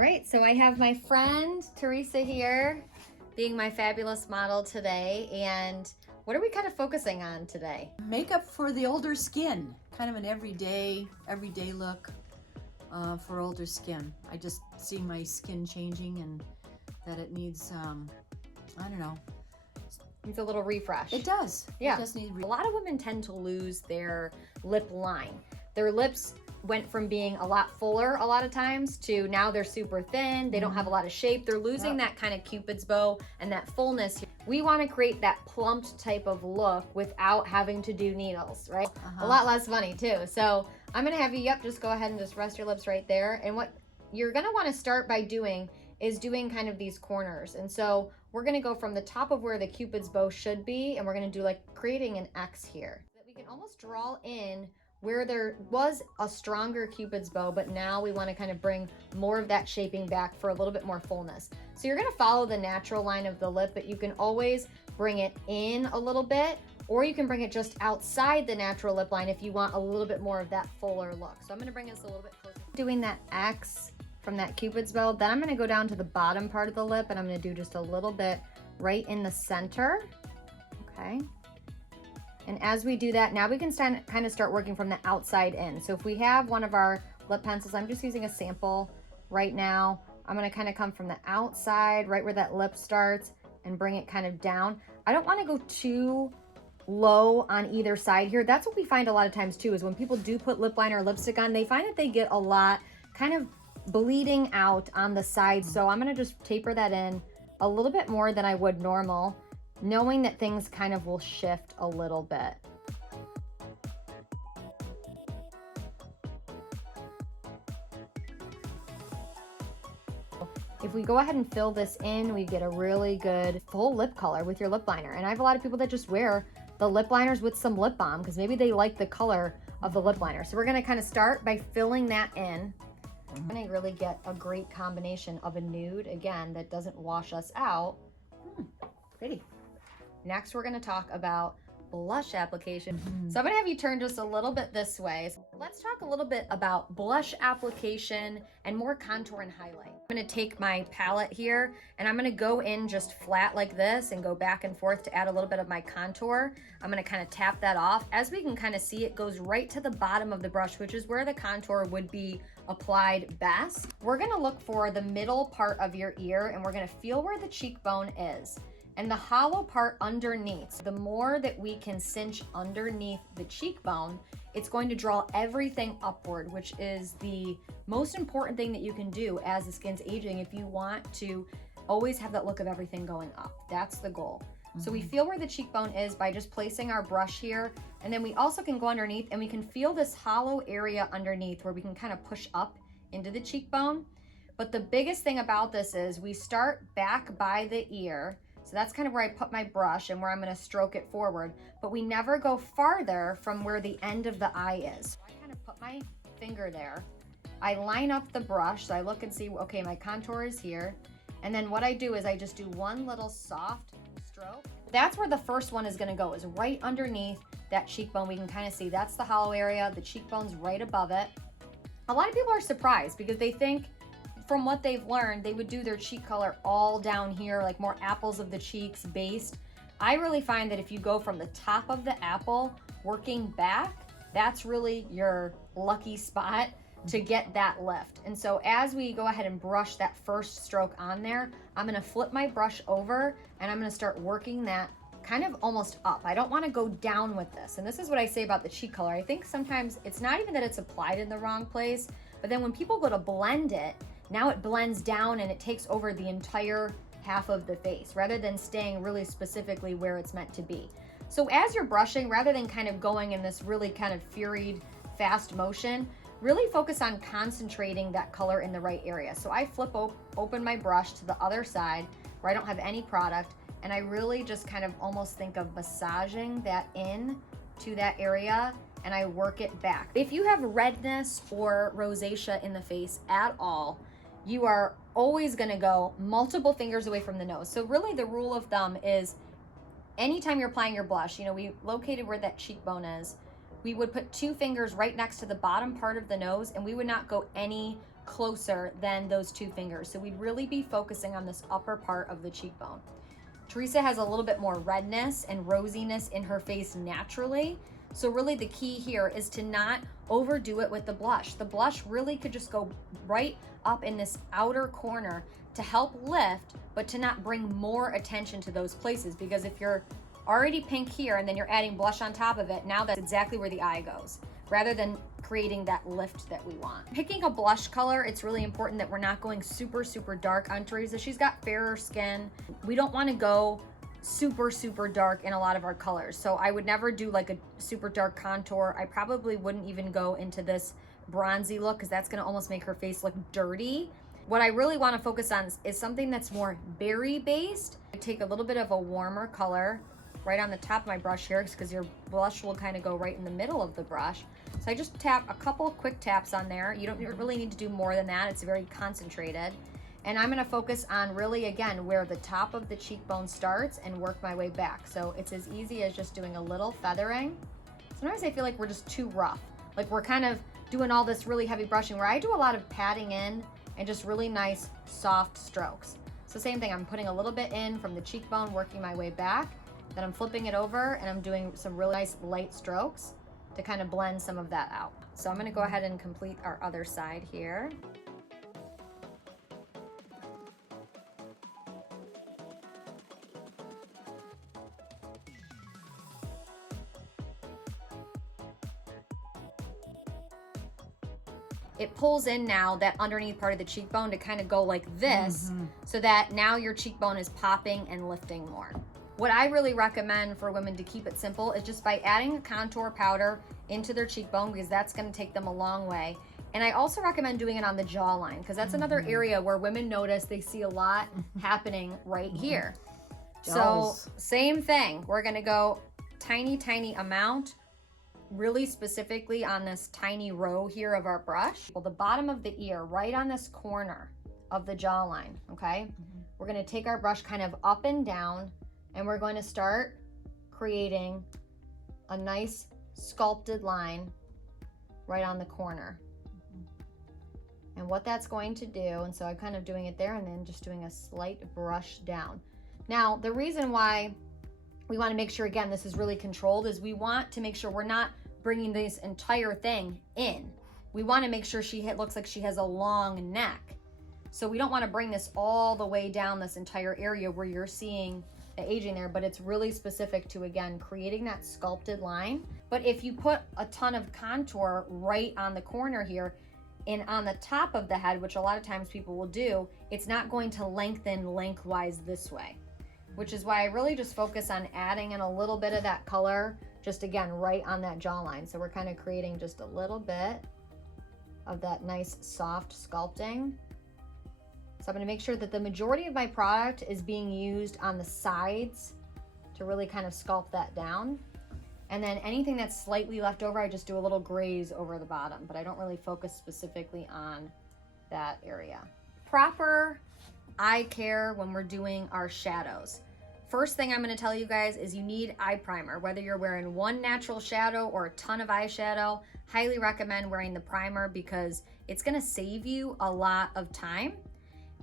right, so I have my friend Theresa here being my fabulous model today. And what are we kind of focusing on today? Makeup for the older skin, kind of an everyday look for older skin. I just see my skin changing and that it needs, I don't know. It's a little refresh. It does. Yeah. It does need A lot of women tend to lose their lip line. Their lips went from being a lot fuller a lot of times to now they're super thin. They don't have a lot of shape. They're losing that kind of Cupid's bow and that fullness. We want to create that plumped type of look without having to do needles, right? A lot less money too. So I'm going to have you, just go ahead and just rest your lips right there. And what you're going to want to start by doing is doing kind of these corners. And so we're going to go from the top of where the Cupid's bow should be, and we're going to do like creating an X here. That we can almost draw in where there was a stronger Cupid's bow, but now we want to kind of bring more of that shaping back for a little bit more fullness. So you're going to follow the natural line of the lip, but you can always bring it in a little bit, or you can bring it just outside the natural lip line if you want a little bit more of that fuller look. So I'm going to bring this a little bit closer. Doing that X from that Cupid's bow, then I'm going to go down to the bottom part of the lip, and I'm going to do just a little bit right in the center. Okay. And as we do that, now we can kind of start working from the outside in. So if we have one of our lip pencils, I'm just using a sample right now. I'm going to kind of come from the outside, right where that lip starts, and bring it kind of down. I don't want to go too low on either side here. That's what we find a lot of times too, is when people do put lip liner or lipstick on, they find that they get a lot kind of bleeding out on the sides. So I'm going to just taper that in a little bit more than I would normal, knowing that things kind of will shift a little bit. If we go ahead and fill this in, we get a really good full lip color with your lip liner. And I have a lot of people that just wear the lip liners with some lip balm because maybe they like the color of the lip liner. So we're gonna kind of start by filling that in. I'm gonna really get a great combination of a nude, again, that doesn't wash us out. Pretty. Next, we're gonna talk about blush application. So I'm gonna have you turn just a little bit this way. So let's talk a little bit about blush application and more contour and highlight. I'm gonna take my palette here and I'm gonna go in just flat like this and go back and forth to add a little bit of my contour. I'm gonna kind of tap that off. As we can kind of see, it goes right to the bottom of the brush, which is where the contour would be applied best. We're gonna look for the middle part of your ear and we're gonna feel where the cheekbone is. And the hollow part underneath, the more that we can cinch underneath the cheekbone, it's going to draw everything upward, which is the most important thing that you can do as the skin's aging if you want to always have that look of everything going up. That's the goal. So we feel where the cheekbone is by just placing our brush here, and then we also can go underneath and we can feel this hollow area underneath where we can kind of push up into the cheekbone. But the biggest thing about this is we start back by the ear. So that's kind of where I put my brush and where I'm gonna stroke it forward, but we never go farther from where the end of the eye is. So I kind of put my finger there. I line up the brush, so I look and see, okay, my contour is here. And then what I do is I just do one little soft stroke. That's where the first one is gonna go, is right underneath that cheekbone. We can kind of see that's the hollow area, the cheekbone's right above it. A lot of people are surprised because they think, from what they've learned, they would do their cheek color all down here, like more apples of the cheeks based. I really find that if you go from the top of the apple working back, that's really your lucky spot to get that lift. And so as we go ahead and brush that first stroke on there, I'm gonna flip my brush over and I'm gonna start working that kind of almost up. I don't wanna go down with this. And this is what I say about the cheek color. I think sometimes it's not even that it's applied in the wrong place, but then when people go to blend it, now it blends down and it takes over the entire half of the face rather than staying really specifically where it's meant to be. So as you're brushing, rather than kind of going in this really kind of furied, fast motion, really focus on concentrating that color in the right area. So I flip open my brush to the other side where I don't have any product, and I really just kind of almost think of massaging that in to that area, and I work it back. If you have redness or rosacea in the face at all, you are always gonna go multiple fingers away from the nose. So really the rule of thumb is anytime you're applying your blush, we located where that cheekbone is, we would put 2 fingers right next to the bottom part of the nose and we would not go any closer than those two fingers. So we'd really be focusing on this upper part of the cheekbone. Theresa has a little bit more redness and rosiness in her face naturally. So really the key here is to not overdo it with the blush. The blush really could just go right up in this outer corner to help lift, but to not bring more attention to those places, because if you're already pink here and then you're adding blush on top of it, now that's exactly where the eye goes, rather than creating that lift that we want. Picking a blush color, it's really important that we're not going super, super dark on Theresa. She's got fairer skin. We don't want to go super, super dark in a lot of our colors. So I would never do like a super dark contour. I probably wouldn't even go into this bronzy look, because that's going to almost make her face look dirty. What I really want to focus on is something that's more berry based. I take a little bit of a warmer color right on the top of my brush here, because your blush will kind of go right in the middle of the brush. So I just tap a couple quick taps on there. You don't really need to do more than that. It's very concentrated. And I'm going to focus on really, again, where the top of the cheekbone starts and work my way back. So it's as easy as just doing a little feathering. Sometimes I feel like we're just too rough. Like we're kind of doing all this really heavy brushing, where I do a lot of patting in and just really nice soft strokes. So same thing, I'm putting a little bit in from the cheekbone, working my way back. Then I'm flipping it over and I'm doing some really nice light strokes to kind of blend some of that out. So I'm going to go ahead and complete our other side here. It pulls in now that underneath part of the cheekbone to kind of go like this, so that now your cheekbone is popping and lifting more. What I really recommend for women to keep it simple is just by adding a contour powder into their cheekbone, because that's going to take them a long way. And I also recommend doing it on the jawline, because that's another area where women notice they see a lot happening right here. So same thing, we're going to go tiny, tiny amount, really specifically on this tiny row here of our brush. Well, the bottom of the ear, right on this corner of the jawline, okay? We're going to take our brush kind of up and down, and we're going to start creating a nice sculpted line right on the corner. And what that's going to do, and so I'm kind of doing it there and then just doing a slight brush down. Now, the reason why we want to make sure, again, this is really controlled, is we want to make sure we're not bringing this entire thing in. We want to make sure looks like she has a long neck. So we don't want to bring this all the way down this entire area where you're seeing the aging there, but it's really specific to, again, creating that sculpted line. But if you put a ton of contour right on the corner here and on the top of the head, which a lot of times people will do, it's not going to lengthen lengthwise this way, which is why I really just focus on adding in a little bit of that color, just again, right on that jawline. So we're kind of creating just a little bit of that nice soft sculpting. So I'm going to make sure that the majority of my product is being used on the sides to really kind of sculpt that down. And then anything that's slightly left over, I just do a little graze over the bottom, but I don't really focus specifically on that area. Proper eye care when we're doing our shadows. First thing I'm going to tell you guys is you need eye primer. Whether you're wearing one natural shadow or a ton of eyeshadow, highly recommend wearing the primer, because it's going to save you a lot of time.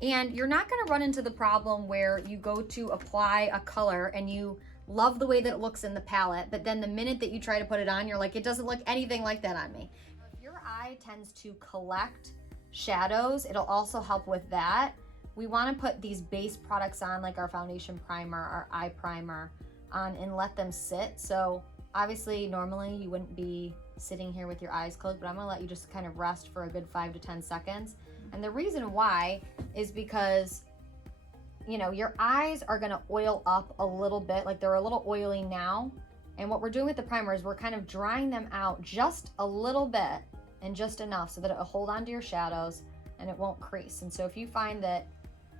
And you're not going to run into the problem where you go to apply a color and you love the way that it looks in the palette, but then the minute that you try to put it on, you're like, it doesn't look anything like that on me. If your eye tends to collect shadows, it'll also help with that. We want to put these base products on, like our foundation primer, our eye primer, on and let them sit. So obviously, normally you wouldn't be sitting here with your eyes closed, but I'm gonna let you just kind of rest for a good 5 to 10 seconds. And the reason why is because, you know, your eyes are gonna oil up a little bit, like they're a little oily now. And what we're doing with the primer is we're kind of drying them out just a little bit and just enough so that it'll hold on to your shadows and it won't crease. And so if you find that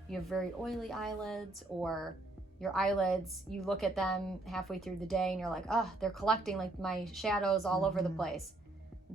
you have very oily eyelids, or your eyelids, you look at them halfway through the day and you're like, oh, they're collecting like my shadows all over the place,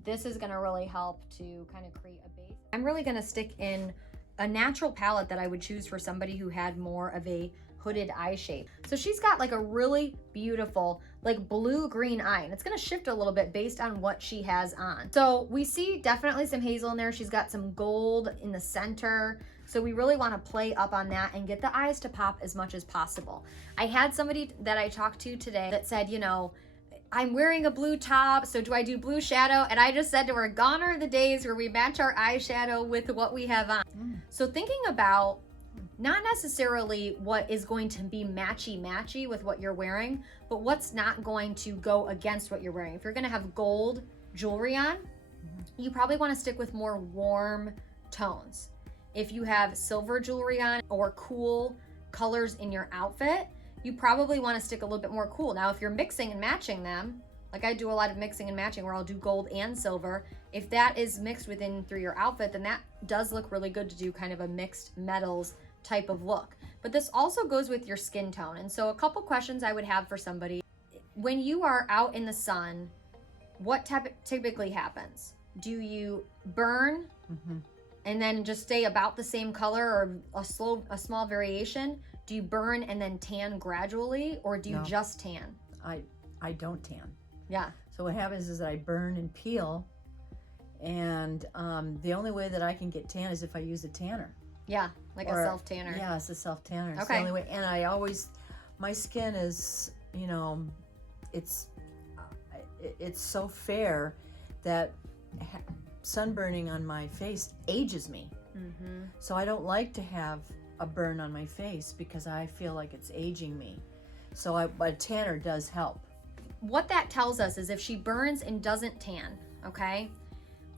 this is gonna really help to kind of create a base. I'm really gonna stick in a natural palette that I would choose for somebody who had more of a hooded eye shape. So she's got like a really beautiful like blue-green eye, and it's gonna shift a little bit based on what she has on. So we see definitely some hazel in there. She's got some gold in the center. So we really wanna play up on that and get the eyes to pop as much as possible. I had somebody that I talked to today that said, you know, I'm wearing a blue top, so do I do blue shadow? And I just said to her, gone are the days where we match our eyeshadow with what we have on. So thinking about not necessarily what is going to be matchy-matchy with what you're wearing, but what's not going to go against what you're wearing. If you're gonna have gold jewelry on, you probably wanna stick with more warm tones. If you have silver jewelry on or cool colors in your outfit, you probably want to stick a little bit more cool. Now, if you're mixing and matching them, like I do a lot of mixing and matching where I'll do gold and silver, if that is mixed within through your outfit, then that does look really good to do kind of a mixed metals type of look. But this also goes with your skin tone. And so a couple questions I would have for somebody. When you are out in the sun, what typically happens? Do you burn and then just stay about the same color, or a small variation? Do you burn and then tan gradually, or do you just tan? I don't tan. Yeah. So what happens is that I burn and peel, and the only way that I can get tan is if I use a tanner. Yeah, like a self tanner. Yeah, it's a self tanner. It's Okay. the only way. And I always, my skin is, you know, it's so fair that sunburning on my face ages me. So I don't like to have a burn on my face because I feel like it's aging me. So a tanner does help. What that tells us is if she burns and doesn't tan, okay?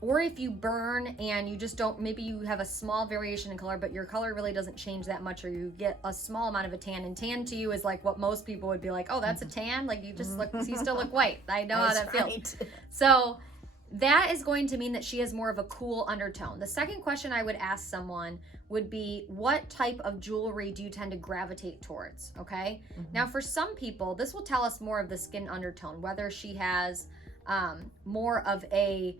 Or if you burn and you just don't, maybe you have a small variation in color, but your color really doesn't change that much, or you get a small amount of a tan, and tan to you is like what most people would be like, oh, that's a tan? Like you just look, you still look white. I know how that feels. So that is going to mean that she has more of a cool undertone. The second question I would ask someone would be, what type of jewelry do you tend to gravitate towards, okay? Now for some people, this will tell us more of the skin undertone, whether she has more of a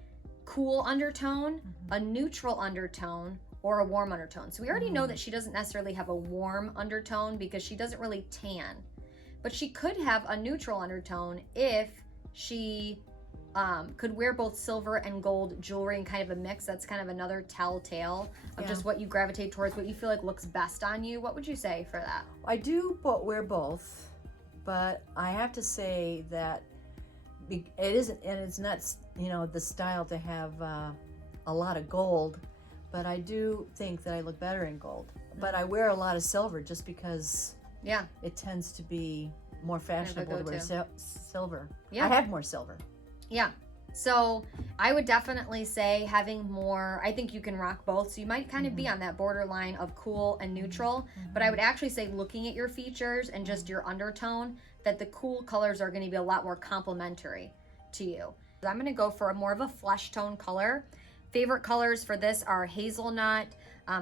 cool undertone, a neutral undertone, or a warm undertone. So we already know that she doesn't necessarily have a warm undertone because she doesn't really tan, but she could have a neutral undertone if she could wear both silver and gold jewelry in kind of a mix. That's kind of another telltale of just what you gravitate towards, what you feel like looks best on you. What would you say for that? I do wear both, but I have to say that it isn't, and it's not, you know, the style to have a lot of gold, but I do think that I look better in gold. But I wear a lot of silver just because it tends to be more fashionable to wear silver. I have more silver. Yeah. So I would definitely say having more, I think you can rock both. So you might kind of be on that borderline of cool and neutral, but I would actually say looking at your features and just your undertone, that the cool colors are going to be a lot more complementary to you. I'm going to go for a more of a flesh tone color. Favorite colors for this are hazelnut,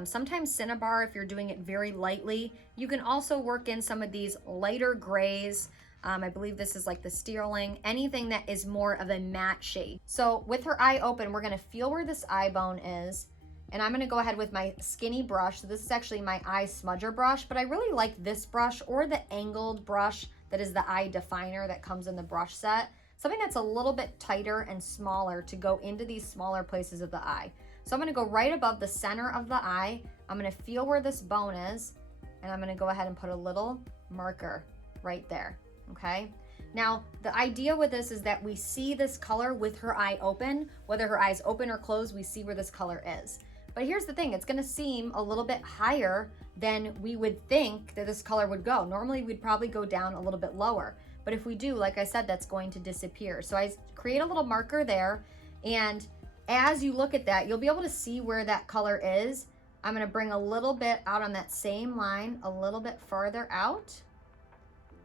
sometimes cinnabar if you're doing it very lightly. You can also work in some of these lighter grays. I believe this is like the sterling, anything that is more of a matte shade. So with her eye open, we're gonna feel where this eye bone is, and I'm gonna go ahead with my skinny brush. So this is actually my eye smudger brush, but I really like this brush or the angled brush that is the eye definer that comes in the brush set. Something that's a little bit tighter and smaller to go into these smaller places of the eye. So I'm gonna go right above the center of the eye. I'm gonna feel where this bone is, and I'm gonna go ahead and put a little marker right there. Okay, now the idea with this is that we see this color with her eye open. Whether her eye's open or closed, we see where this color is. But here's the thing, it's gonna seem a little bit higher than we would think that this color would go. Normally we'd probably go down a little bit lower, but if we do, like I said, that's going to disappear. So I create a little marker there, and as you look at that, you'll be able to see where that color is. I'm gonna bring a little bit out on that same line, a little bit farther out,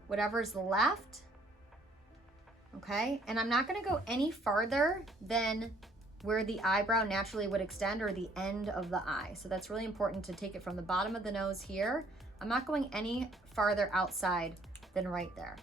whatever's left, okay? And I'm not gonna go any farther than where the eyebrow naturally would extend, or the end of the eye. So that's really important to take it from the bottom of the nose here. I'm not going any farther outside than right there.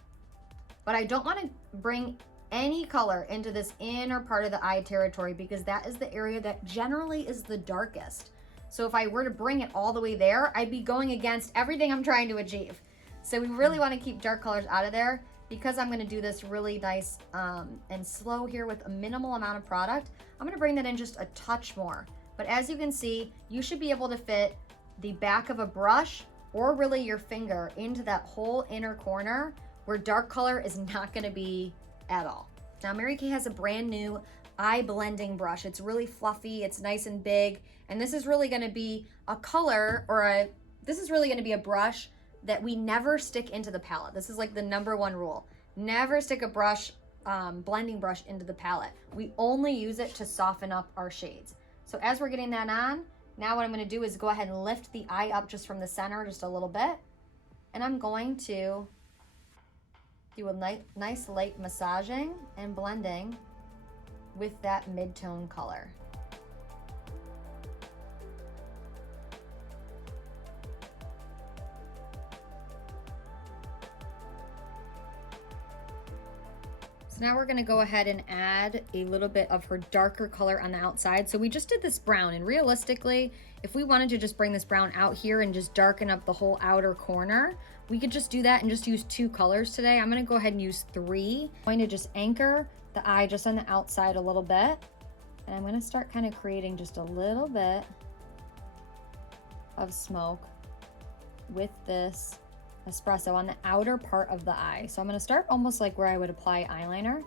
But I don't wanna bring any color into this inner part of the eye territory because that is the area that generally is the darkest. So if I were to bring it all the way there, I'd be going against everything I'm trying to achieve. So we really want to keep dark colors out of there. Because I'm going to do this really nice and slow here with a minimal amount of product, I'm going to bring that in just a touch more. But as you can see, you should be able to fit the back of a brush or really your finger into that whole inner corner where dark color is not going to be at all. Now Mary Kay has a brand new eye blending brush. It's really fluffy, it's nice and big, and this is really going to be a color this is really going to be a brush that we never stick into the palette. This is like the #1 rule. Never stick a brush, blending brush into the palette. We only use it to soften up our shades. So as we're getting that on, now what I'm gonna do is go ahead and lift the eye up just from the center just a little bit. And I'm going to do a nice light massaging and blending with that mid-tone color. So now we're gonna go ahead and add a little bit of her darker color on the outside. So we just did this brown, and realistically, if we wanted to just bring this brown out here and just darken up the whole outer corner, we could just do that and just use 2 colors today. I'm gonna go ahead and use 3. I'm going to just anchor the eye just on the outside a little bit. And I'm gonna start kind of creating just a little bit of smoke with this espresso on the outer part of the eye. So I'm going to start almost like where I would apply eyeliner.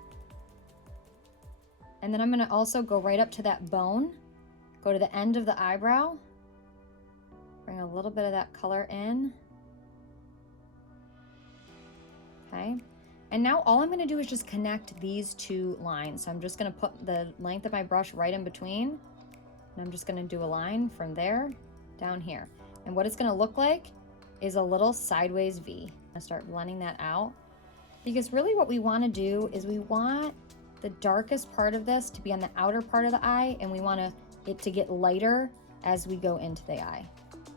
And then I'm going to also go right up to that bone, go to the end of the eyebrow, bring a little bit of that color in. Okay. And now all I'm going to do is just connect these 2 lines. So I'm just going to put the length of my brush right in between. And I'm just going to do a line from there down here. And what it's going to look like is a little sideways V. I'll start blending that out, because really what we want to do is we want the darkest part of this to be on the outer part of the eye, and we want it to get lighter as we go into the eye.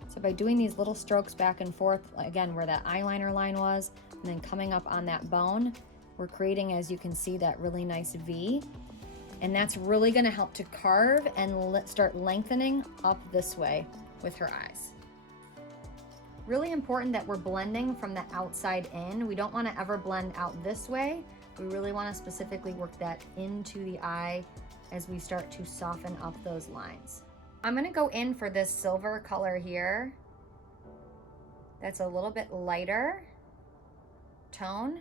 So by doing these little strokes back and forth, again, where that eyeliner line was, and then coming up on that bone, we're creating, as you can see, that really nice V. And that's really going to help to carve and start lengthening up this way with her eyes. Really important that we're blending from the outside in. We don't want to ever blend out this way. We really want to specifically work that into the eye as we start to soften up those lines. I'm going to go in for this silver color here. That's a little bit lighter tone.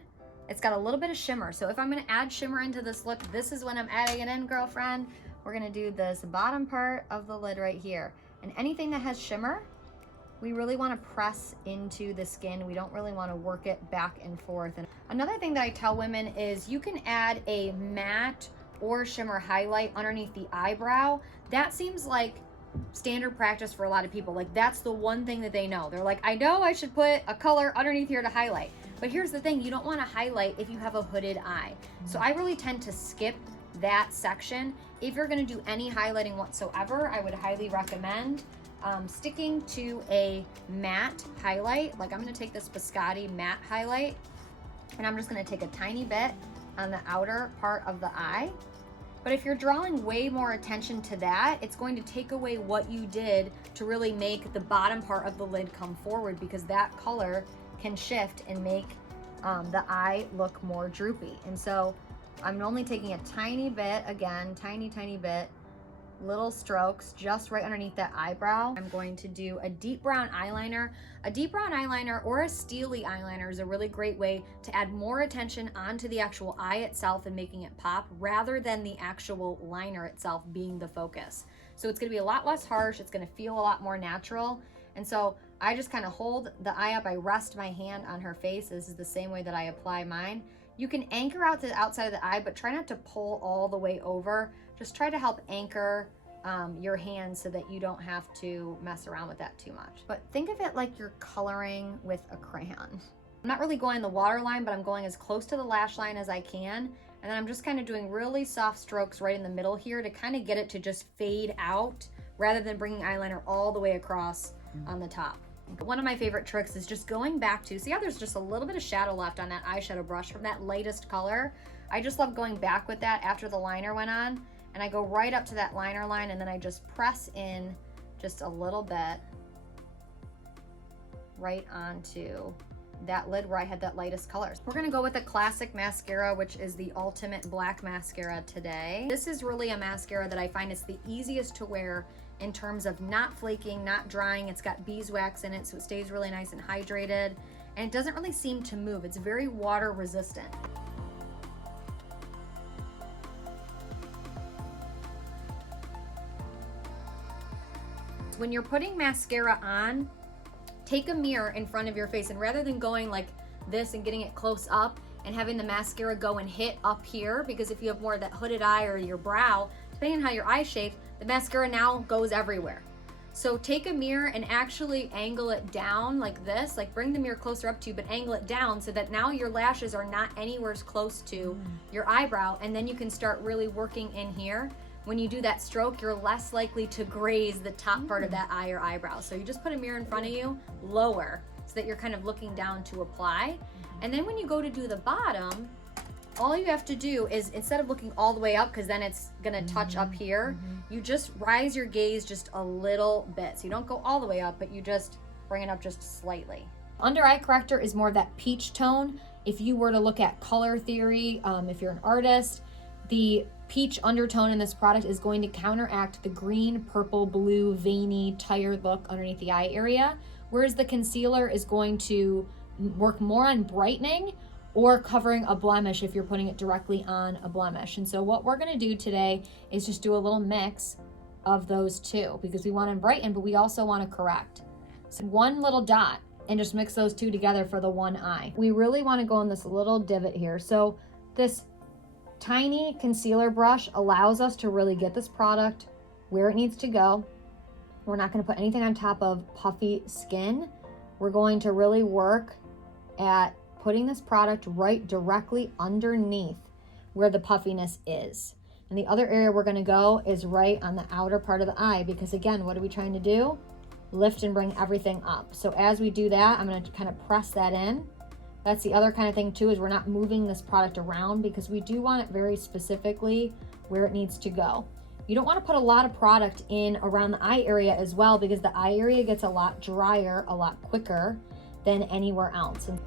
It's got a little bit of shimmer. So if I'm going to add shimmer into this look, this is when I'm adding it in, girlfriend. We're going to do this bottom part of the lid right here. And anything that has shimmer, we really want to press into the skin. We don't really want to work it back and forth. And another thing that I tell women is you can add a matte or shimmer highlight underneath the eyebrow. That seems like standard practice for a lot of people. Like, that's the one thing that they know. They're like, I know I should put a color underneath here to highlight. But here's the thing, you don't want to highlight if you have a hooded eye. So I really tend to skip that section. If you're going to do any highlighting whatsoever, I would highly recommend sticking to a matte highlight. Like, I'm going to take this Biscotti matte highlight, and I'm just going to take a tiny bit on the outer part of the eye. But if you're drawing way more attention to that, it's going to take away what you did to really make the bottom part of the lid come forward, because that color can shift and make the eye look more droopy. And so I'm only taking a tiny bit, again, tiny bit, little strokes just right underneath that eyebrow. I'm going to do a deep brown eyeliner. A deep brown eyeliner or a steely eyeliner is a really great way to add more attention onto the actual eye itself and making it pop, rather than the actual liner itself being the focus. So it's gonna be a lot less harsh, it's gonna feel a lot more natural. And so I just kind of hold the eye up, I rest my hand on her face. This is the same way that I apply mine. You can anchor out to the outside of the eye, but try not to pull all the way over. Just try to help anchor your hand so that you don't have to mess around with that too much. But think of it like you're coloring with a crayon. I'm not really going the waterline, but I'm going as close to the lash line as I can. And then I'm just kind of doing really soft strokes right in the middle here to kind of get it to just fade out, rather than bringing eyeliner all the way across on the top. One of my favorite tricks is just going back to, see how there's just a little bit of shadow left on that eyeshadow brush from that lightest color? I just love going back with that after the liner went on, and I go right up to that liner line, and then I just press in just a little bit right onto that lid where I had that lightest color. We're gonna go with the classic mascara, which is the Ultimate Black Mascara today. This is really a mascara that I find is the easiest to wear in terms of not flaking, not drying. It's got beeswax in it, so it stays really nice and hydrated, and it doesn't really seem to move. It's very water resistant. When you're putting mascara on, take a mirror in front of your face, and rather than going like this and getting it close up and having the mascara go and hit up here, because if you have more of that hooded eye or your brow, depending on how your eye's shaped, the mascara now goes everywhere. So take a mirror and actually angle it down like this, like bring the mirror closer up to you, but angle it down so that now your lashes are not anywhere close to your eyebrow, and then you can start really working in here. When you do that stroke, you're less likely to graze the top part of that eye or eyebrow. So you just put a mirror in front of you, lower, so that you're kind of looking down to apply. And then when you go to do the bottom, all you have to do is, instead of looking all the way up, because then it's gonna touch up here, you just rise your gaze just a little bit. So you don't go all the way up, but you just bring it up just slightly. Under eye corrector is more of that peach tone. If you were to look at color theory, if you're an artist, the peach undertone in this product is going to counteract the green, purple, blue, veiny, tired look underneath the eye area, whereas the concealer is going to work more on brightening or covering a blemish if you're putting it directly on a blemish. And so what we're gonna do today is just do a little mix of those two, because we wanna brighten, but we also wanna correct. So one little dot, and just mix those two together for the one eye. We really wanna go in this little divot here. So this tiny concealer brush allows us to really get this product where it needs to go. We're not going to put anything on top of puffy skin. We're going to really work at putting this product right directly underneath where the puffiness is. And the other area we're going to go is right on the outer part of the eye, because again, what are we trying to do? Lift and bring everything up. So as we do that, I'm going to kind of press that in. That's the other kind of thing too, is we're not moving this product around, because we do want it very specifically where it needs to go. You don't want to put a lot of product in around the eye area as well, because the eye area gets a lot drier a lot quicker than anywhere else. And